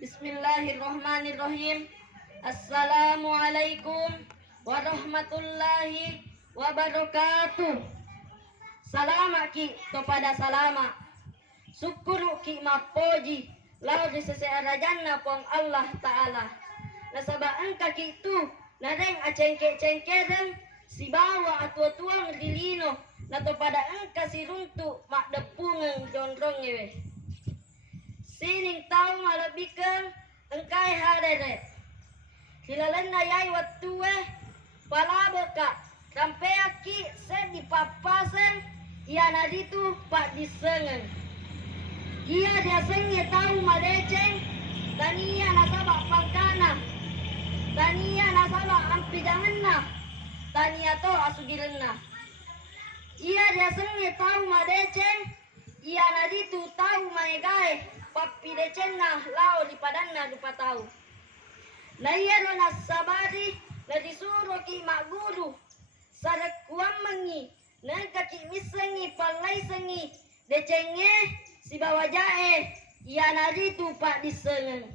Bismillahirrahmanirrahim. Assalamualaikum warahmatullahi wabarakatuh. Salama ki kepada salama. Syukur ki mapoji lau di sesearajanna pong Allah Ta'ala. Nasaba angka ki tu nareng acengke-cengkereng si bawa atua-tuang dilino nato pada angka si runtu mak depungeng jondrong ewe. Sining tau malabikeng engkai harere. Silalan na yai watue palaboka rampeaki se dipapasen ia naditu pak disengen. Ia dia senge tau maleceng tania nasaba pangkana. Tania nasaba ampi janganna. Tania to asugirenna. Ia dia senge tau maleceng ia naditu tau maegae. Papi decenna lao di padanna lupa tahu. Na iya no nasabari na disuruh ki mak guru sadak kuam mengi nangka ki misengi palai sengi decenge si bawa jae iya nadi tu pak disengen.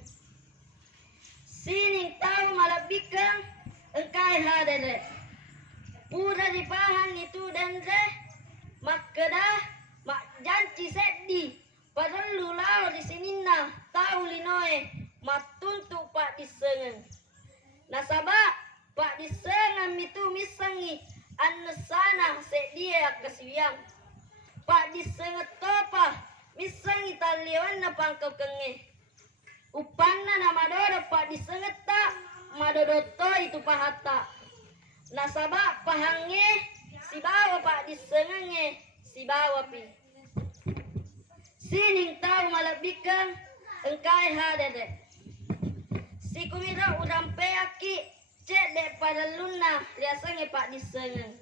Sining tahu malabikang engkai hadere pura dipahan itu denre mak kedah mak janci seddi. Perlu lau di sininna tahu linoe matuntu pak disengen. Nasaba pak disengen itu misangi annesana sedia kesiang. Pak disenget topa misangi taliewanna pangkau kenge. Upanna nama dodo pak disenget tak madodoto itu pahata. Nasaba pahange si bawa pak disengenge si bawa pi. Sining tahu malabikang engkai hadede. Si kumira udang peaki cek dek pada luna liasange pak disengen.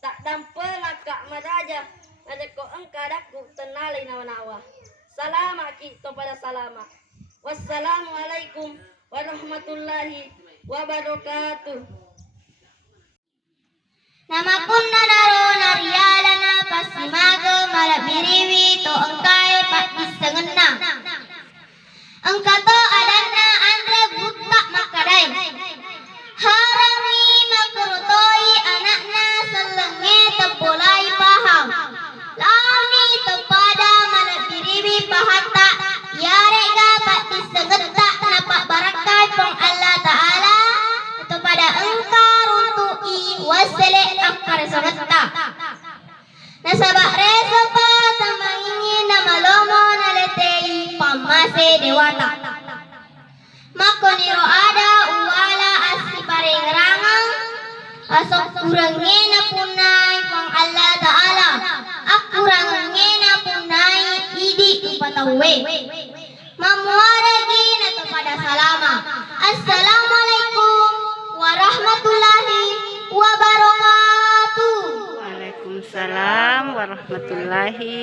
Tak dampeng akak madaja ada ko engkadaku tenali nawa-nawa. Salama ki kepada salama. Wassalamualaikum warahmatullahi wabarakatuh. Nama kunna naro nariyalana pasimaga malabiriwi to engkai pak disengenna. Engkato adanna andre buta makadai. Harangi makurutoi anakna selenge tepulai paham. Launi tepada malabiriwi pahata yarega pak disengeta napak barakai pong Allah Ta'ala kepada engkar untui wasele akar soneta. Nasabak resopa tamangingi nama lomo naletei pamase dewata. Makoniro ada uwala asi pareng rangang asok kurangena punai pang Allah Ta'ala. Akurangena punai idi upatawe. Mamuaragi nato pada salama. Assalamualaikum warahmatullahi wabarakatuh. Waalaikumsalam warahmatullahi